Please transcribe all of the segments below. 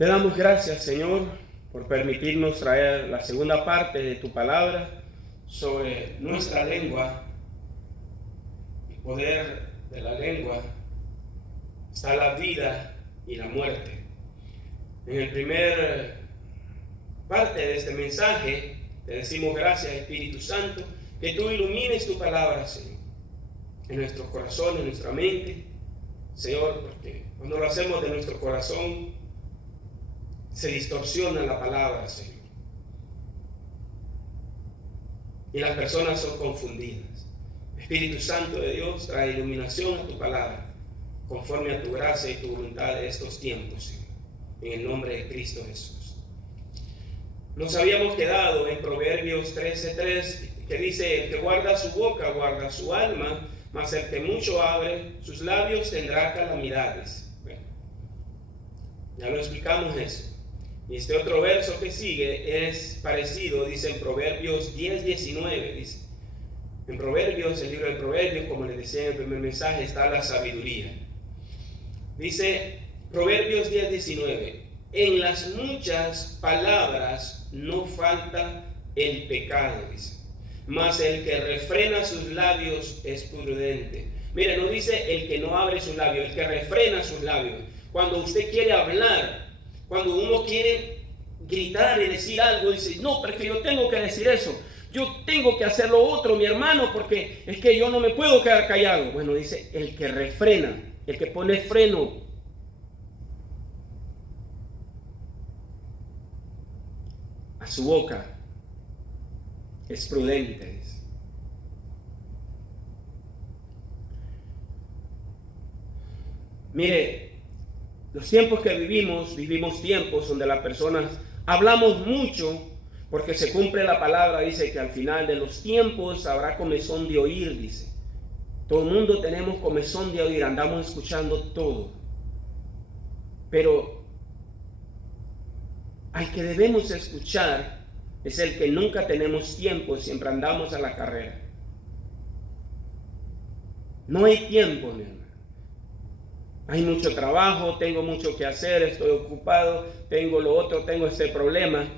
Te damos gracias, Señor, por permitirnos traer la segunda parte de tu palabra sobre nuestra lengua. El poder de la lengua está la vida y la muerte. En el primer parte de este mensaje te decimos gracias, Espíritu Santo, que tú ilumines tu palabra, Señor, en nuestros corazones, en nuestra mente, Señor, porque cuando lo hacemos de nuestro corazón se distorsiona la palabra, Señor, y las personas son confundidas. Espíritu Santo de Dios, trae iluminación a tu palabra conforme a tu gracia y tu voluntad de estos tiempos, Señor, en el nombre de Cristo Jesús. Nos habíamos quedado en Proverbios 13:3, que dice: el que guarda su boca guarda su alma, mas el que mucho abre sus labios tendrá calamidades. Bueno, ya lo explicamos eso. Y este otro verso que sigue es parecido, dice en Proverbios 10:19, dice. En Proverbios, el libro de Proverbios, como les decía en el primer mensaje, está la sabiduría. Dice Proverbios 10:19, en las muchas palabras no falta el pecado, dice, mas el que refrena sus labios es prudente. Mire, no dice el que no abre sus labios, el que refrena sus labios. Cuando usted quiere hablar, cuando uno quiere gritar y decir algo, dice: no, pero es que yo tengo que decir eso, yo tengo que hacer lo otro, mi hermano, porque es que yo no me puedo quedar callado. Bueno, dice el que refrena, el que pone freno a su boca es prudente, dice. Mire, los tiempos que vivimos tiempos donde las personas hablamos mucho, porque se cumple la palabra, dice que al final de los tiempos habrá comezón de oír, dice. Todo el mundo tenemos comezón de oír, andamos escuchando todo. Pero al que debemos escuchar es el que nunca tenemos tiempo, siempre andamos a la carrera. No hay tiempo, mi hermano. Hay mucho trabajo, tengo mucho que hacer, estoy ocupado, tengo lo otro, tengo este problema.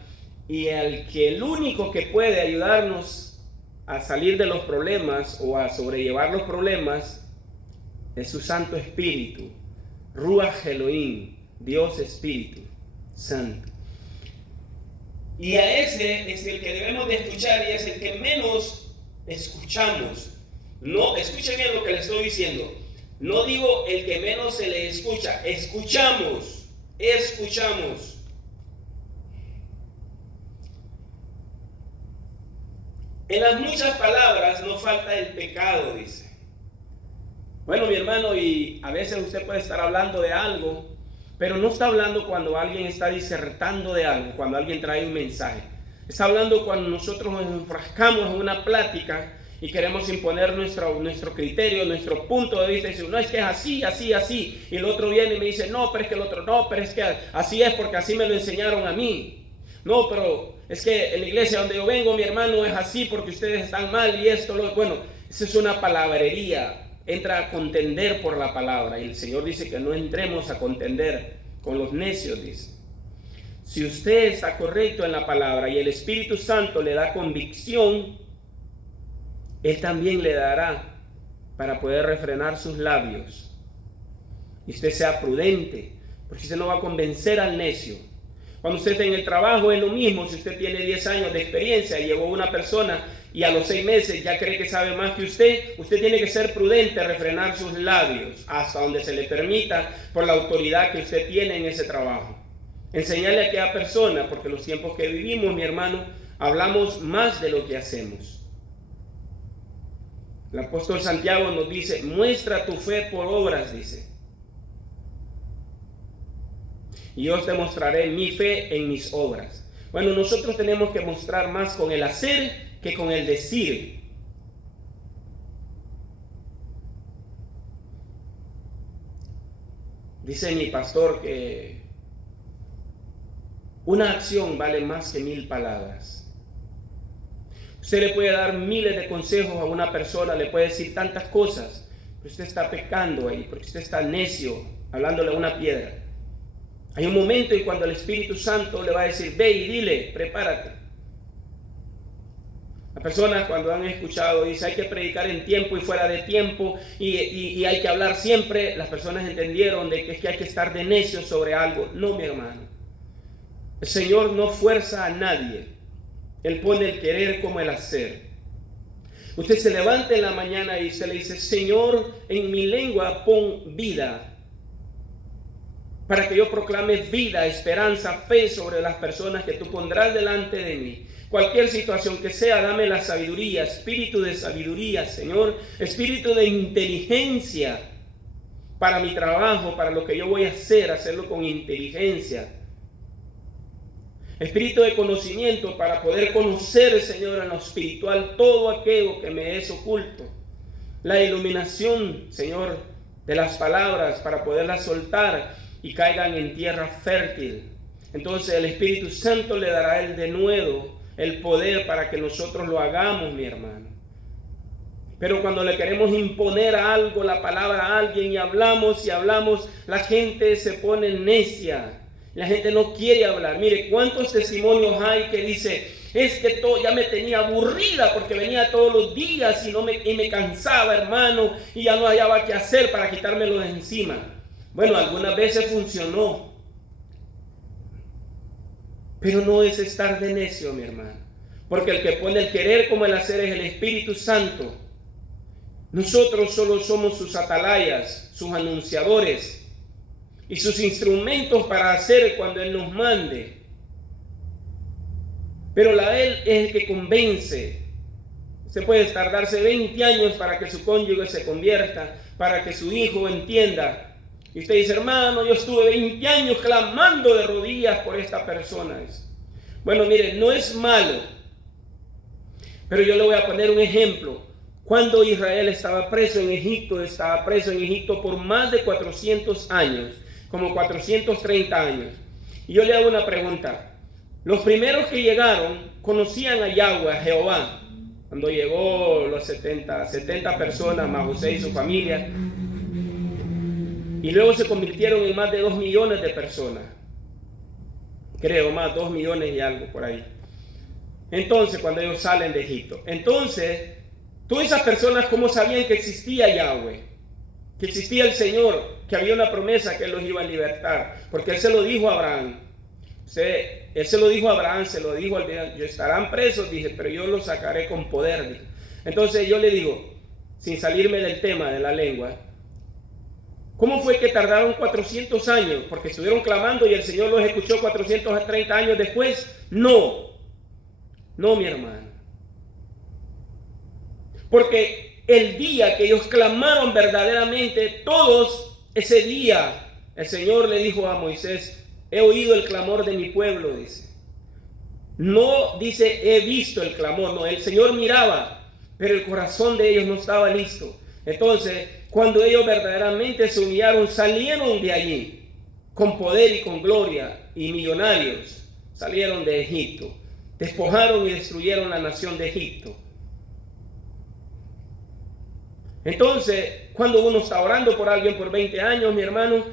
Y el único que puede ayudarnos a salir de los problemas o a sobrellevar los problemas es su Santo Espíritu, Ruach Elohim, Dios Espíritu Santo. Y a ese es el que debemos de escuchar y es el que menos escuchamos. No, escuchen bien lo que le estoy diciendo. No digo el que menos se le escucha, escuchamos. En las muchas palabras no falta el pecado, dice. Bueno, mi hermano, y a veces usted puede estar hablando de algo, pero no está hablando cuando alguien está disertando de algo, cuando alguien trae un mensaje. Está hablando cuando nosotros nos enfrascamos en una plática y queremos imponer nuestro criterio, nuestro punto de vista. Y decir: no, es que es así, así, así. Y el otro viene y me dice: no, pero es que el otro no, pero es que así es porque así me lo enseñaron a mí. No, pero es que en la iglesia donde yo vengo, mi hermano, es así porque ustedes están mal y esto, bueno, eso es una palabrería. Entra a contender por la palabra y el Señor dice que no entremos a contender con los necios, dice. Si usted está correcto en la palabra y el Espíritu Santo le da convicción, Él también le dará para poder refrenar sus labios. Y usted sea prudente, porque usted no va a convencer al necio. Cuando usted está en el trabajo es lo mismo. Si usted tiene 10 años de experiencia y llegó una persona y a los 6 meses ya cree que sabe más que usted tiene que ser prudente, refrenar sus labios hasta donde se le permita por la autoridad que usted tiene en ese trabajo. Enseñarle a aquella persona, porque los tiempos que vivimos, mi hermano, hablamos más de lo que hacemos. El apóstol Santiago nos dice: muestra tu fe por obras, dice. Y yo te mostraré mi fe en mis obras. Bueno, nosotros tenemos que mostrar más con el hacer que con el decir. Dice mi pastor que una acción vale más que 1000 palabras. Usted le puede dar miles de consejos a una persona, le puede decir tantas cosas, pero usted está pecando ahí, porque usted está necio, hablándole a una piedra. Hay un momento en cuando el Espíritu Santo le va a decir, ve y dile, prepárate. Las personas cuando han escuchado, dice, hay que predicar en tiempo y fuera de tiempo y hay que hablar siempre. Las personas entendieron de que es que hay que estar de necio sobre algo. No, mi hermano. El Señor no fuerza a nadie. Él pone el querer como el hacer. Usted se levanta en la mañana y se le dice, Señor, en mi lengua pon vida, para que yo proclame vida, esperanza, fe sobre las personas que tú pondrás delante de mí. Cualquier situación que sea, dame la sabiduría, espíritu de sabiduría, Señor, espíritu de inteligencia para mi trabajo, para lo que yo voy a hacer, hacerlo con inteligencia. Espíritu de conocimiento para poder conocer, Señor, en lo espiritual todo aquello que me es oculto. La iluminación, Señor, de las palabras para poderlas soltar y caigan en tierra fértil. Entonces el Espíritu Santo le dará el denuedo, el poder para que nosotros lo hagamos, mi hermano. Pero cuando le queremos imponer algo, la palabra a alguien y hablamos, la gente se pone necia. La gente no quiere hablar. Mire, ¿cuántos testimonios hay que dice, es que todo ya me tenía aburrida porque venía todos los días y me cansaba, hermano, y ya no hallaba qué hacer para quitármelo de encima? Bueno, algunas veces funcionó, pero no es estar de necio, mi hermano, porque el que pone el querer como el hacer es el Espíritu Santo. Nosotros solo somos sus atalayas, sus anunciadores y sus instrumentos para hacer cuando Él nos mande. Pero Él es el que convence. Se puede tardarse 20 años para que su cónyuge se convierta, para que su hijo entienda. Y usted dice, hermano, yo estuve 20 años clamando de rodillas por esta persona. Bueno, mire, no es malo, pero yo le voy a poner un ejemplo. Cuando Israel estaba preso en Egipto por más de 400 años, como 430 años. Y yo le hago una pregunta. Los primeros que llegaron conocían a Yahweh, a Jehová. Cuando llegó los 70 personas, más José y su familia. Y luego se convirtieron en más de 2 millones de personas. Creo, más 2 millones y algo por ahí. Entonces, cuando ellos salen de Egipto. Entonces, todas esas personas, ¿cómo sabían que existía Yahweh? Que existía el Señor, que había una promesa que Él los iba a libertar. Porque Él se lo dijo a Abraham. Él se lo dijo a Abraham, se lo dijo al día, estarán presos, dije, pero yo los sacaré con poder. Dije. Entonces yo le digo, sin salirme del tema de la lengua, ¿cómo fue que tardaron 400 años? Porque estuvieron clamando y el Señor los escuchó 430 años después. No, mi hermano. Porque el día que ellos clamaron verdaderamente, todos ese día, el Señor le dijo a Moisés, he oído el clamor de mi pueblo, dice. No dice, he visto el clamor, no, el Señor miraba, pero el corazón de ellos no estaba listo. Entonces, cuando ellos verdaderamente se humillaron, salieron de allí con poder y con gloria y millonarios. Salieron de Egipto, despojaron y destruyeron la nación de Egipto. Entonces, cuando uno está orando por alguien por 20 años, mi hermano,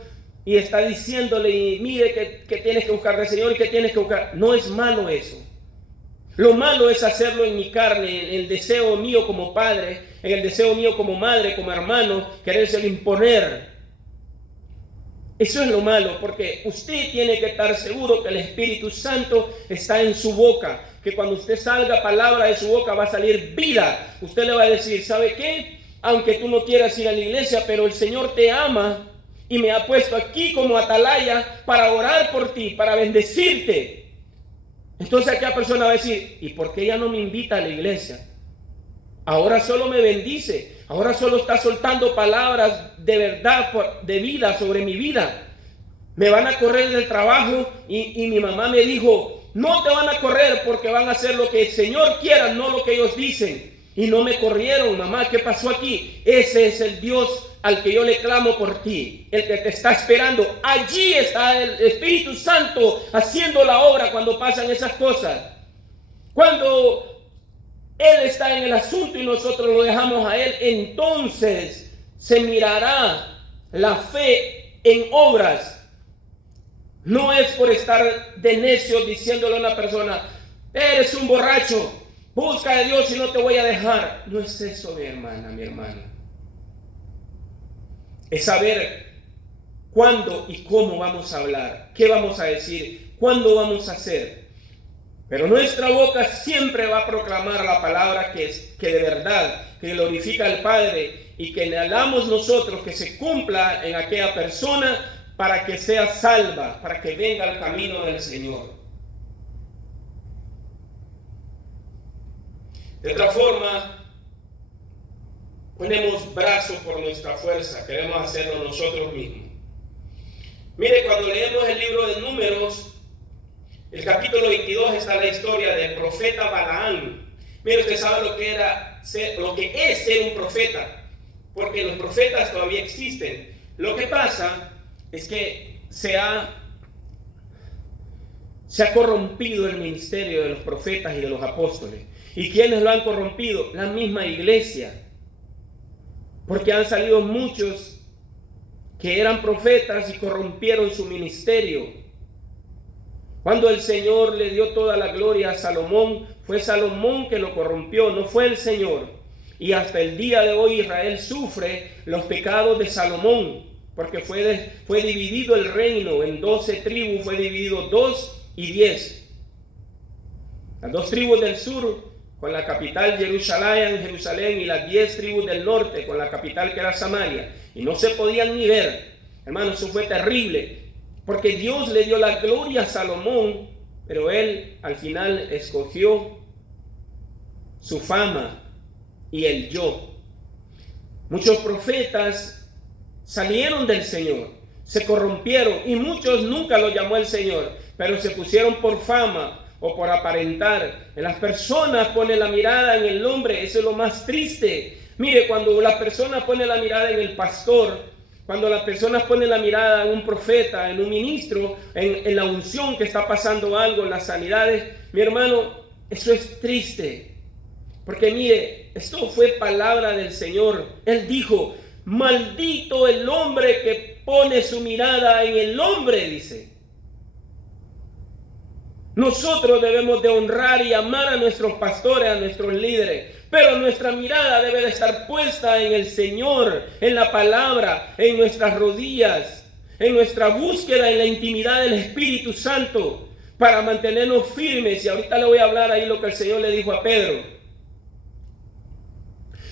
y está diciéndole, mire que tienes que buscar al Señor y que tienes que buscar, no es malo eso. Lo malo es hacerlo en mi carne, en el deseo mío como padre, en el deseo mío como madre, como hermano, querérselo imponer. Eso es lo malo, porque usted tiene que estar seguro que el Espíritu Santo está en su boca, que cuando usted salga palabra de su boca va a salir vida. Usted le va a decir, ¿sabe qué? Aunque tú no quieras ir a la iglesia, pero el Señor te ama y me ha puesto aquí como atalaya para orar por ti, para bendecirte. Entonces aquella persona va a decir, ¿y por qué ella no me invita a la iglesia? Ahora solo me bendice, ahora solo está soltando palabras de verdad, de vida sobre mi vida. Me van a correr del trabajo y mi mamá me dijo, no te van a correr porque van a hacer lo que el Señor quiera, no lo que ellos dicen. Y no me corrieron, mamá, ¿qué pasó aquí? Ese es el Dios al que yo le clamo por ti, el que te está esperando. Allí está el Espíritu Santo haciendo la obra cuando pasan esas cosas. Cuando Él está en el asunto y nosotros lo dejamos a Él, entonces se mirará la fe en obras. No es por estar de necio diciéndole a una persona, eres un borracho, busca a Dios y no te voy a dejar. No es eso, mi hermana, mi hermano. Es saber cuándo y cómo vamos a hablar, qué vamos a decir, cuándo vamos a hacer. Pero nuestra boca siempre va a proclamar la palabra que de verdad, que glorifica al Padre y que anhelamos nosotros que se cumpla en aquella persona para que sea salva, para que venga al camino del Señor. De otra forma, ponemos brazos por nuestra fuerza, queremos hacerlo nosotros mismos. Mire, cuando leemos el libro de Números, el capítulo 22 está la historia del profeta Balaam. Mire, usted sabe lo que es ser un profeta, porque los profetas todavía existen. Lo que pasa es que se ha corrompido el ministerio de los profetas y de los apóstoles. ¿Y quiénes lo han corrompido? La misma iglesia. Porque han salido muchos que eran profetas y corrompieron su ministerio. Cuando el Señor le dio toda la gloria a Salomón, fue Salomón que lo corrompió, no fue el Señor. Y hasta el día de hoy Israel sufre los pecados de Salomón, porque fue dividido el reino en 12 tribus, fue dividido 2 y 10. Las 2 tribus del sur con la capital Jerusalén, y las 10 tribus del norte con la capital que era Samaria, y no se podían ni ver. Hermano, eso fue terrible, porque Dios le dio la gloria a Salomón, pero él al final escogió su fama y el yo. Muchos profetas salieron del Señor, se corrompieron, y muchos nunca lo llamó el Señor, pero se pusieron por fama o por aparentar. En las personas pone la mirada en el hombre, eso es lo más triste. Mire, cuando las personas ponen la mirada en el pastor, cuando las personas ponen la mirada en un profeta, en un ministro, en la unción que está pasando algo, en las sanidades, mi hermano, eso es triste. Porque mire, esto fue palabra del Señor. Él dijo, maldito el hombre que pone su mirada en el hombre, dice. Nosotros debemos de honrar y amar a nuestros pastores, a nuestros líderes, pero nuestra mirada debe de estar puesta en el Señor, en la palabra, en nuestras rodillas, en nuestra búsqueda, en la intimidad del Espíritu Santo, para mantenernos firmes. Y ahorita le voy a hablar ahí lo que el Señor le dijo a Pedro.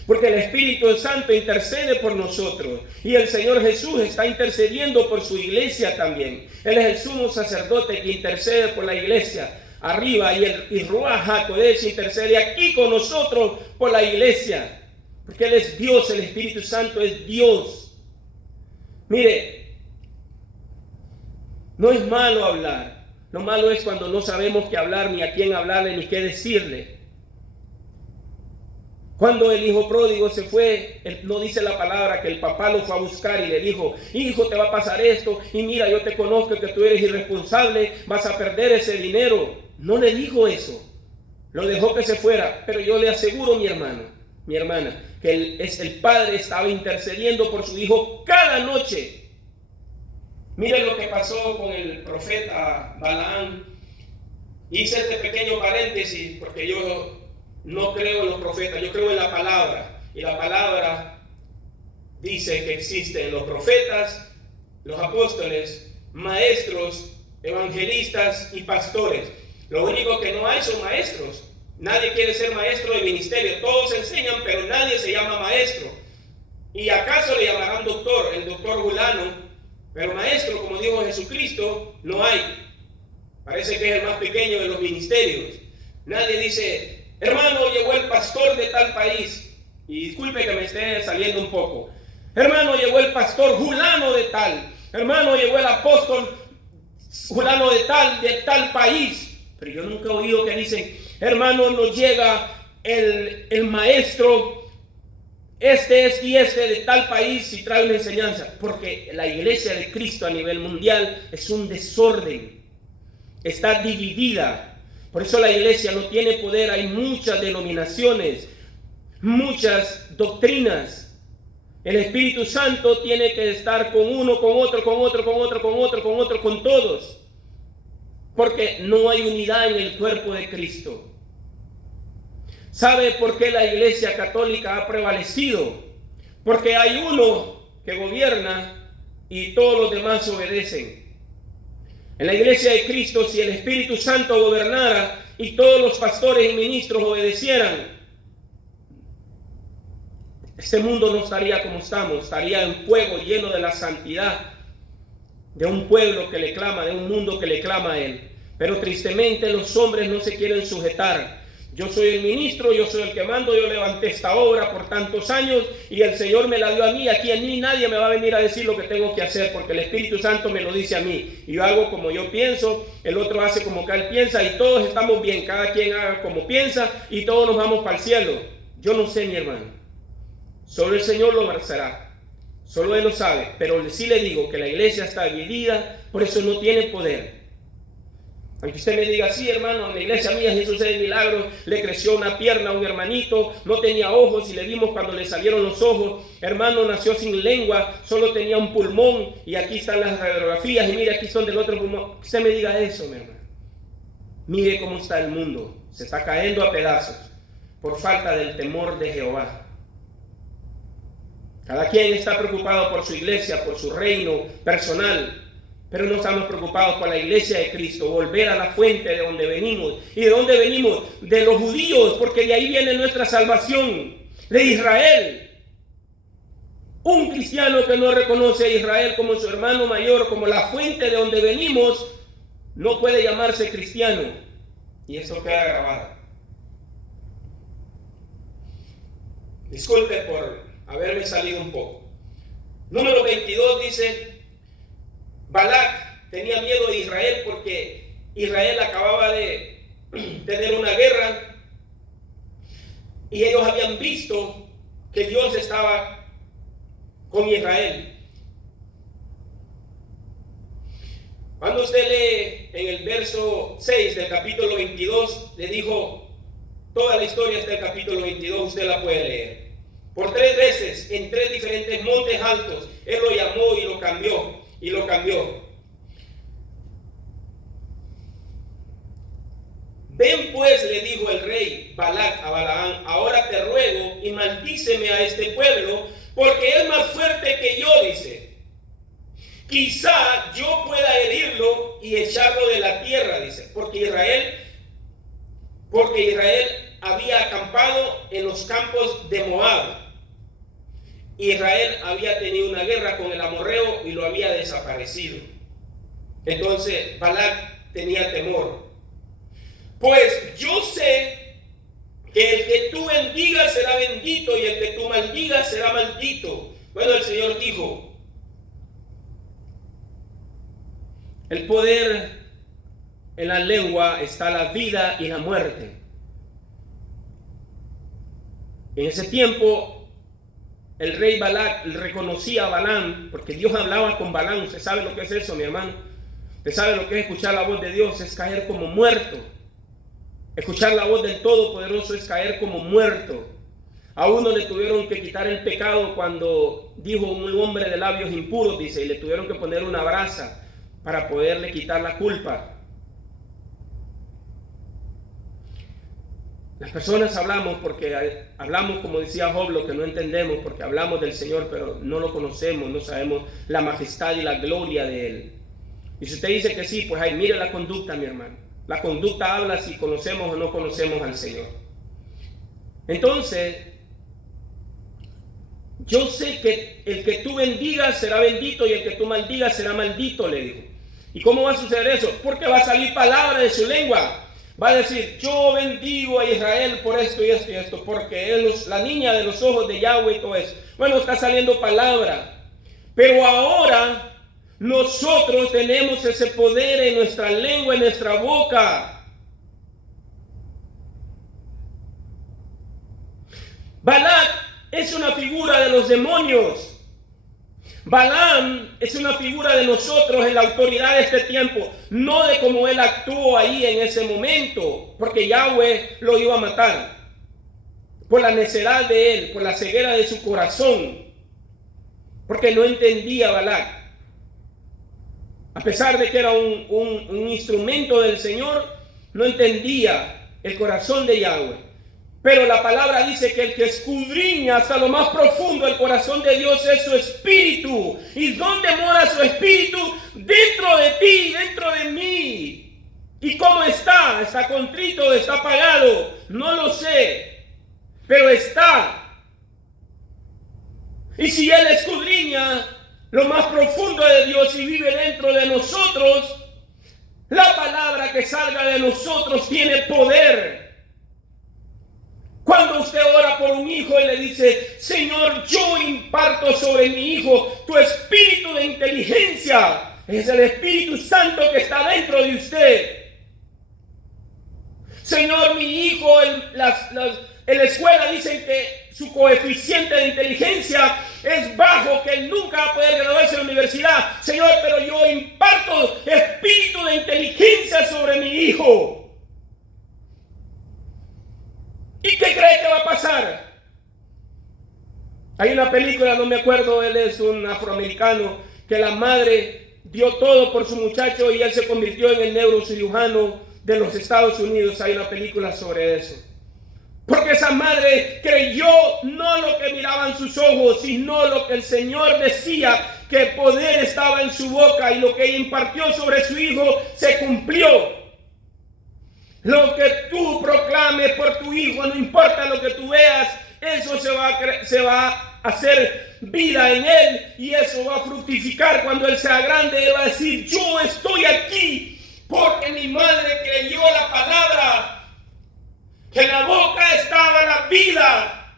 Porque el Espíritu Santo intercede por nosotros, y el Señor Jesús está intercediendo por su iglesia también. Él es el sumo sacerdote que intercede por la iglesia arriba, y Ruach HaKodesh intercede aquí con nosotros por la iglesia, porque Él es Dios, el Espíritu Santo es Dios. Mire, no es malo hablar, lo malo es cuando no sabemos qué hablar, ni a quién hablarle, ni qué decirle. Cuando el hijo pródigo se fue, no dice la palabra que el papá lo fue a buscar y le dijo, hijo, te va a pasar esto, y mira, yo te conozco que tú eres irresponsable, vas a perder ese dinero. No le dijo eso, lo dejó que se fuera. Pero yo le aseguro, mi hermano, mi hermana, que el padre estaba intercediendo por su hijo cada noche. Miren lo que pasó con el profeta Balaam. Hice este pequeño paréntesis porque yo no creo en los profetas, yo creo en la palabra. Y la palabra dice que existen los profetas, los apóstoles, maestros, evangelistas y pastores. Lo único que no hay son maestros. Nadie quiere ser maestro de ministerio. Todos enseñan, pero nadie se llama maestro. ¿Y acaso le llamarán doctor? El doctor Julano. Pero maestro, como dijo Jesucristo, no hay. Parece que es el más pequeño de los ministerios. Nadie dice, hermano, llegó el pastor de tal país. Y disculpe que me esté saliendo un poco. Hermano, llegó el pastor Julano de tal. Hermano, llegó el apóstol Julano de tal país. Pero yo nunca he oído que dicen, hermano, nos llega el maestro este de tal país y trae una enseñanza. Porque la iglesia de Cristo a nivel mundial es un desorden. Está dividida. Por eso la iglesia no tiene poder. Hay muchas denominaciones, muchas doctrinas. El Espíritu Santo tiene que estar con uno, con otro, con otro, con otro, con otro, con otro, con todos. Porque no hay unidad en el cuerpo de Cristo. ¿Sabe por qué la Iglesia Católica ha prevalecido? Porque hay uno que gobierna y todos los demás obedecen. En la Iglesia de Cristo, si el Espíritu Santo gobernara y todos los pastores y ministros obedecieran, este mundo no estaría como estamos, estaría en fuego, lleno de la santidad de un pueblo que le clama, de un mundo que le clama a Él. Pero tristemente los hombres no se quieren sujetar. Yo soy el ministro, yo soy el que mando, yo levanté esta obra por tantos años y el Señor me la dio a mí. Aquí en mí nadie me va a venir a decir lo que tengo que hacer porque el Espíritu Santo me lo dice a mí. Y yo hago como yo pienso, el otro hace como que él piensa y todos estamos bien. Cada quien haga como piensa y todos nos vamos para el cielo. Yo no sé, mi hermano. Solo el Señor lo hará. Solo Él lo sabe. Pero sí le digo que la iglesia está dividida, por eso no tiene poder. Aunque usted me diga, sí, hermano, en la iglesia mía Jesús es el milagro, le creció una pierna a un hermanito, no tenía ojos y le dimos cuando le salieron los ojos, hermano, nació sin lengua, solo tenía un pulmón y aquí están las radiografías y mire, aquí son del otro pulmón. Usted me diga eso, mi hermano. Mire cómo está el mundo, se está cayendo a pedazos por falta del temor de Jehová. Cada quien está preocupado por su iglesia, por su reino personal. Pero no estamos preocupados por la iglesia de Cristo, volver a la fuente de donde venimos. ¿Y de dónde venimos? De los judíos, porque de ahí viene nuestra salvación, de Israel. Un cristiano que no reconoce a Israel como su hermano mayor, como la fuente de donde venimos, no puede llamarse cristiano. Y eso queda grabado. Disculpe por haberme salido un poco. Número 22 dice: Balac tenía miedo de Israel porque Israel acababa de tener una guerra y ellos habían visto que Dios estaba con Israel. Cuando usted lee en el verso 6 del capítulo 22, le dijo, toda la historia está en el capítulo 22, usted la puede leer. Por 3 veces, en 3 diferentes montes altos, Él lo llamó y lo cambió. Ven pues, le dijo el rey Balac a Balaam, ahora te ruego y maldíceme a este pueblo, porque es más fuerte que yo, dice. Quizá yo pueda herirlo y echarlo de la tierra, dice, porque Israel había acampado en los campos de Moab. Israel había tenido una guerra con el amorreo y lo había desaparecido. Entonces Balac tenía temor. Pues yo sé que el que tú bendigas será bendito y el que tú maldigas será maldito. Bueno, el Señor dijo, el poder en la lengua está la vida y la muerte. En ese tiempo el rey Balac reconocía a Balaam, porque Dios hablaba con Balaam. ¿Usted sabe lo que es eso, mi hermano? ¿Usted sabe lo que es escuchar la voz de Dios? Es caer como muerto. Escuchar la voz del Todopoderoso es caer como muerto. A uno le tuvieron que quitar el pecado cuando dijo un hombre de labios impuros, dice, y le tuvieron que poner una brasa para poderle quitar la culpa. Las personas hablamos porque hablamos, como decía Job, lo que no entendemos, porque hablamos del Señor, pero no lo conocemos, no sabemos la majestad y la gloria de Él. Y si usted dice que sí, pues ahí mire la conducta, mi hermano. La conducta habla si conocemos o no conocemos al Señor. Entonces, yo sé que el que tú bendigas será bendito y el que tú maldigas será maldito, le dijo. ¿Y cómo va a suceder eso? Porque va a salir palabra de su lengua. Va a decir, yo bendigo a Israel por esto y esto y esto, porque es la niña de los ojos de Yahweh y todo eso. Bueno, está saliendo palabra. Pero ahora nosotros tenemos ese poder en nuestra lengua, en nuestra boca. Balac es una figura de los demonios. Balaam es una figura de nosotros en la autoridad de este tiempo, no de cómo él actuó ahí en ese momento, porque Yahweh lo iba a matar por la necedad de él, por la ceguera de su corazón, porque no entendía Balac. A pesar de que era un instrumento del Señor, no entendía el corazón de Yahweh. Pero la palabra dice que el que escudriña hasta lo más profundo el corazón de Dios es su espíritu. ¿Y dónde mora su espíritu? Dentro de ti, dentro de mí. ¿Y cómo está? ¿Está contrito? ¿Está apagado? No lo sé, pero está. Y si Él escudriña lo más profundo de Dios y vive dentro de nosotros, la palabra que salga de nosotros tiene poder. Cuando usted ora por un hijo y le dice: Señor, yo imparto sobre mi hijo tu espíritu de inteligencia, es el Espíritu Santo que está dentro de usted. Señor, mi hijo, en la escuela dicen que su coeficiente de inteligencia es bajo, que él nunca va a poder graduarse en la universidad. Señor, pero yo imparto espíritu de inteligencia sobre mi hijo. ¿Y qué cree que va a pasar? Hay una película, no me acuerdo, él es un afroamericano, que la madre dio todo por su muchacho y él se convirtió en el neurocirujano de los Estados Unidos. Hay una película sobre eso. Porque esa madre creyó no lo que miraban sus ojos, sino lo que el Señor decía, que el poder estaba en su boca, y lo que impartió sobre su hijo se cumplió. Lo que tú proclames por tu hijo, no importa lo que tú veas, eso se va a hacer vida en él, y eso va a fructificar. Cuando él sea grande, él va a decir: yo estoy aquí porque mi madre creyó la palabra, que en la boca estaba la vida,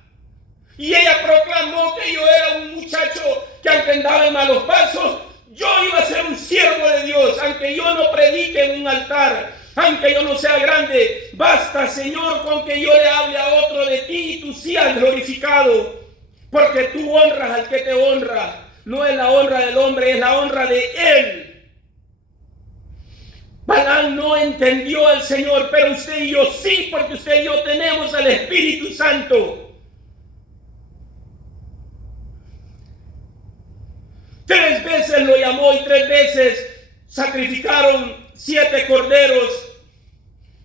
y ella proclamó que yo era un muchacho que, aunque andaba en malos pasos, yo iba a ser un siervo de Dios, aunque yo no predique en un altar, aunque yo no sea grande. Basta, Señor, con que yo le hable a otro de ti y tú seas glorificado, porque tú honras al que te honra. No es la honra del hombre, es la honra de Él. Balaam no entendió al Señor, pero usted y yo sí, porque usted y yo tenemos al Espíritu Santo. 3 veces lo llamó y 3 veces sacrificaron 7 corderos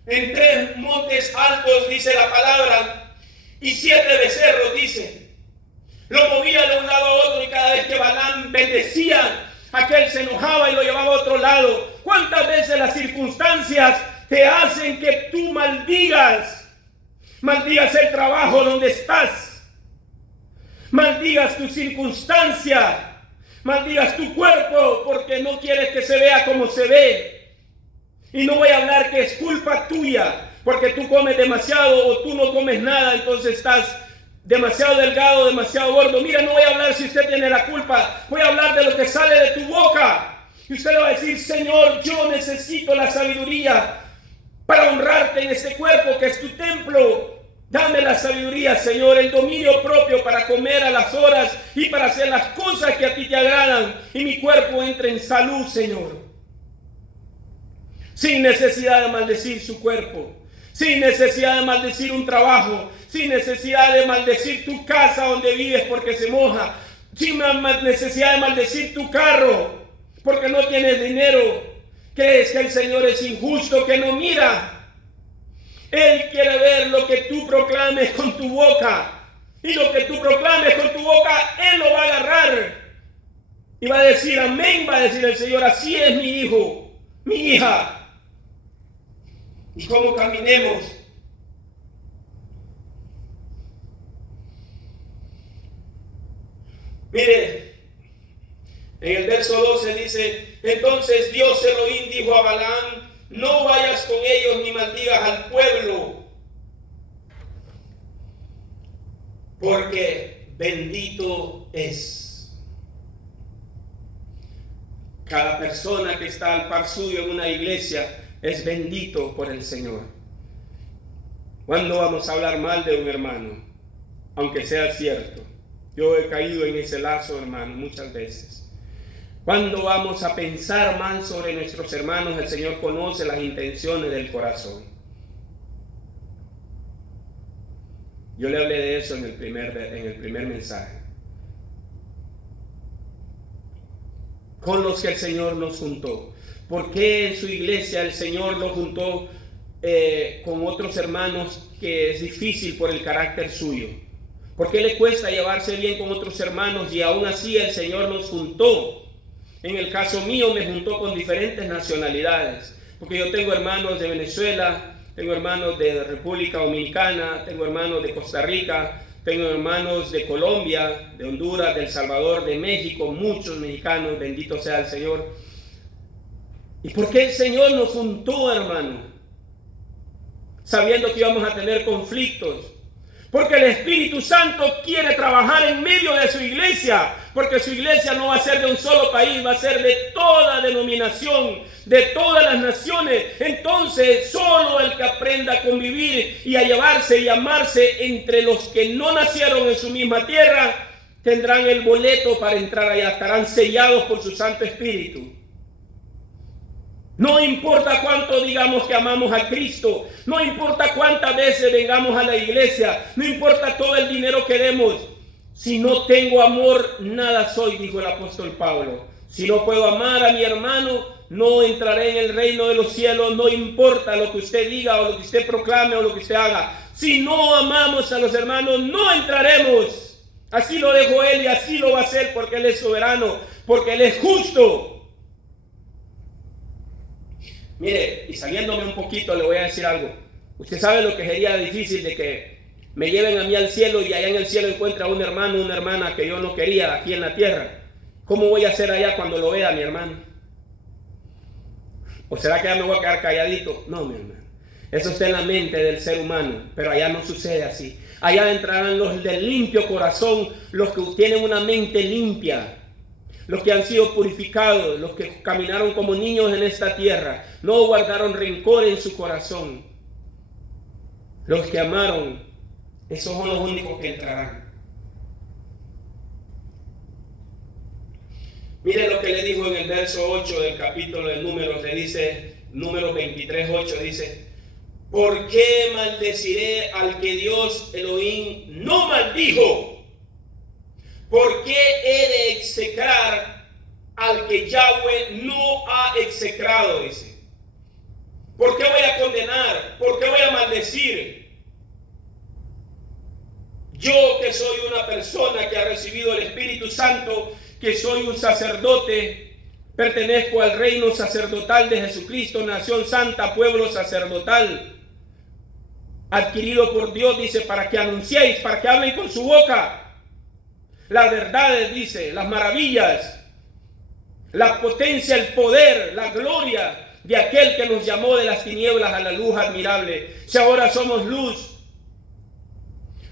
en 3 montes altos, dice la palabra, y 7 becerros, dice. Lo movía de un lado a otro, y cada vez que Balaam bendecía, aquel se enojaba y lo llevaba a otro lado. ¿Cuántas veces las circunstancias te hacen que tú maldigas? Maldigas el trabajo donde estás, maldigas tu circunstancia, maldigas tu cuerpo porque no quieres que se vea como se ve. Y no voy a hablar que es culpa tuya porque tú comes demasiado o tú no comes nada, entonces estás demasiado delgado, demasiado gordo. Mira, no voy a hablar si usted tiene la culpa. Voy a hablar de lo que sale de tu boca. Y usted le va a decir: Señor, yo necesito la sabiduría para honrarte en este cuerpo que es tu templo. Dame la sabiduría, Señor, el dominio propio para comer a las horas y para hacer las cosas que a ti te agradan. Y mi cuerpo entre en salud, Señor. Sin necesidad de maldecir su cuerpo, sin necesidad de maldecir un trabajo, sin necesidad de maldecir tu casa donde vives porque se moja, sin necesidad de maldecir tu carro porque no tienes dinero. ¿Crees que el Señor es injusto, que no mira? Él quiere ver lo que tú proclames con tu boca, y lo que tú proclames con tu boca, Él lo va a agarrar y va a decir: amén. Va a decir el Señor: así es mi hijo, mi hija. Y cómo caminemos. Mire, en el verso 12 dice: entonces Dios Elohim dijo a Balaam: no vayas con ellos ni maldigas al pueblo, porque bendito es. Cada persona que está al par suyo en una iglesia es bendito por el Señor. ¿Cuándo vamos a hablar mal de un hermano? Aunque sea cierto. Yo he caído en ese lazo, hermano, muchas veces. ¿Cuándo vamos a pensar mal sobre nuestros hermanos? El Señor conoce las intenciones del corazón. Yo le hablé de eso en el primer mensaje. con los que el Señor nos juntó? ¿Por qué en su iglesia el Señor nos juntó con otros hermanos que es difícil por el carácter suyo? ¿Por qué le cuesta llevarse bien con otros hermanos y aún así el Señor nos juntó? En el caso mío me juntó con diferentes nacionalidades, porque yo tengo hermanos de Venezuela, tengo hermanos de República Dominicana, tengo hermanos de Costa Rica, tengo hermanos de Colombia, de Honduras, de El Salvador, de México, muchos mexicanos, bendito sea el Señor. ¿Y por qué el Señor nos juntó, hermano? Sabiendo que íbamos a tener conflictos. Porque el Espíritu Santo quiere trabajar en medio de su iglesia. Porque su iglesia no va a ser de un solo país, va a ser de toda denominación, de todas las naciones. Entonces, solo el que aprenda a convivir y a llevarse y amarse entre los que no nacieron en su misma tierra, tendrán el boleto para entrar allá, estarán sellados por su Santo Espíritu. No importa cuánto digamos que amamos a Cristo, no importa cuántas veces vengamos a la iglesia, no importa todo el dinero que demos. Si no tengo amor, nada soy, dijo el apóstol Pablo. Si no puedo amar a mi hermano, no entraré en el reino de los cielos. No importa lo que usted diga o lo que usted proclame o lo que usted haga. Si no amamos a los hermanos, no entraremos. Así lo dejó Él y así lo va a hacer porque Él es soberano, porque Él es justo. Mire, y saliéndome un poquito, le voy a decir algo. Usted sabe lo que sería difícil de que me lleven a mí al cielo y allá en el cielo encuentre a un hermano, una hermana que yo no quería aquí en la tierra. ¿Cómo voy a hacer allá cuando lo vea mi hermano? ¿O será que ya me voy a quedar calladito? No, mi hermano. Eso está en la mente del ser humano, pero allá no sucede así. Allá entrarán los del limpio corazón, los que tienen una mente limpia. Los que han sido purificados, los que caminaron como niños en esta tierra, no guardaron rencor en su corazón. Los que amaron, esos son los únicos que entrarán. Mire lo que le dijo en el verso 8 del capítulo de Números, le dice, Números 23:8, dice: ¿por qué maldeciré al que Dios Elohim no maldijo? ¿Por qué he de execrar al que Yahweh no ha execrado? Dice. ¿Por qué voy a condenar? ¿Por qué voy a maldecir? Yo que soy una persona que ha recibido el Espíritu Santo, que soy un sacerdote, pertenezco al reino sacerdotal de Jesucristo, nación santa, pueblo sacerdotal, adquirido por Dios, dice, para que anunciéis, para que hablen con su boca las verdades, dice, las maravillas, la potencia, el poder, la gloria de aquel que nos llamó de las tinieblas a la luz admirable. Si ahora somos luz,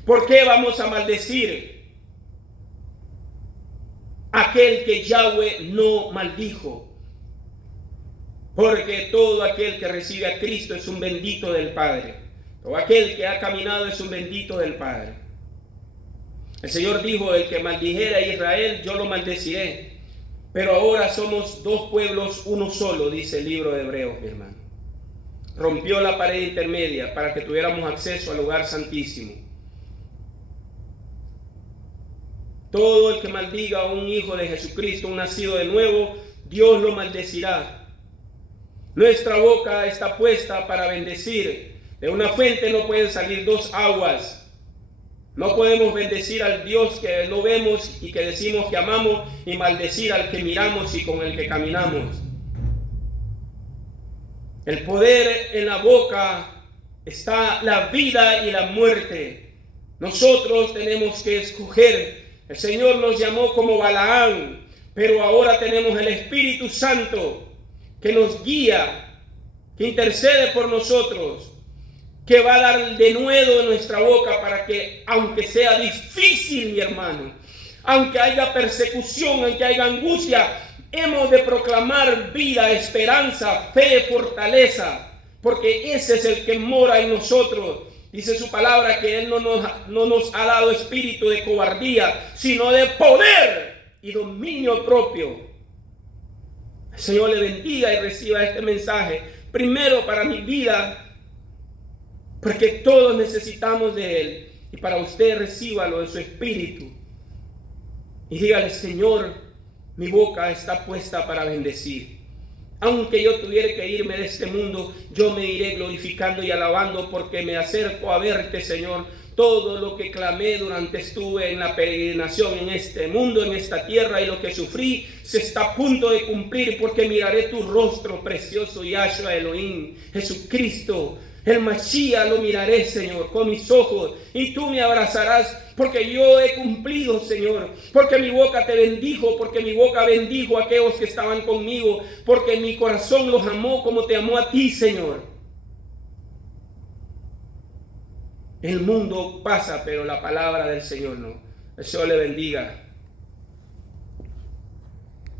¿por qué vamos a maldecir aquel que Yahweh no maldijo? Porque todo aquel que recibe a Cristo es un bendito del Padre. Todo aquel que ha caminado es un bendito del Padre. El Señor dijo: el que maldijera a Israel, yo lo maldeciré. Pero ahora somos dos pueblos, uno solo, dice el libro de Hebreos, mi hermano. Rompió la pared intermedia para que tuviéramos acceso al lugar santísimo. Todo el que maldiga a un hijo de Jesucristo, un nacido de nuevo, Dios lo maldecirá. Nuestra boca está puesta para bendecir. De una fuente no pueden salir dos aguas. No podemos bendecir al Dios que no vemos y que decimos que amamos, y maldecir al que miramos y con el que caminamos. El poder en la boca está la vida y la muerte. Nosotros tenemos que escoger. El Señor nos llamó como Balaán, pero ahora tenemos el Espíritu Santo que nos guía, que intercede por nosotros, que va a dar denuedo en nuestra boca para que, aunque sea difícil, mi hermano, aunque haya persecución, aunque haya angustia, hemos de proclamar vida, esperanza, fe, fortaleza, porque ese es el que mora en nosotros. Dice su palabra que Él no nos ha dado espíritu de cobardía, sino de poder y dominio propio. El Señor le bendiga y reciba este mensaje, primero para mi vida, porque todos necesitamos de Él, y para usted recíbalo en su espíritu y dígale: Señor, Mi boca está puesta para bendecir. Aunque yo tuviera que irme de este mundo, yo me iré glorificando y alabando, porque me acerco a verte, Señor. Todo lo que clamé durante estuve en la peregrinación en este mundo, en esta tierra, y lo que sufrí se está a punto de cumplir, porque miraré tu rostro precioso, Yahshua Elohim, Jesucristo. El Mashiach lo miraré, Señor, con mis ojos, y tú me abrazarás, porque yo he cumplido, Señor, porque mi boca te bendijo, porque mi boca bendijo a aquellos que estaban conmigo, porque mi corazón los amó como te amó a ti, Señor. El mundo pasa, pero la palabra del Señor no. El Señor le bendiga.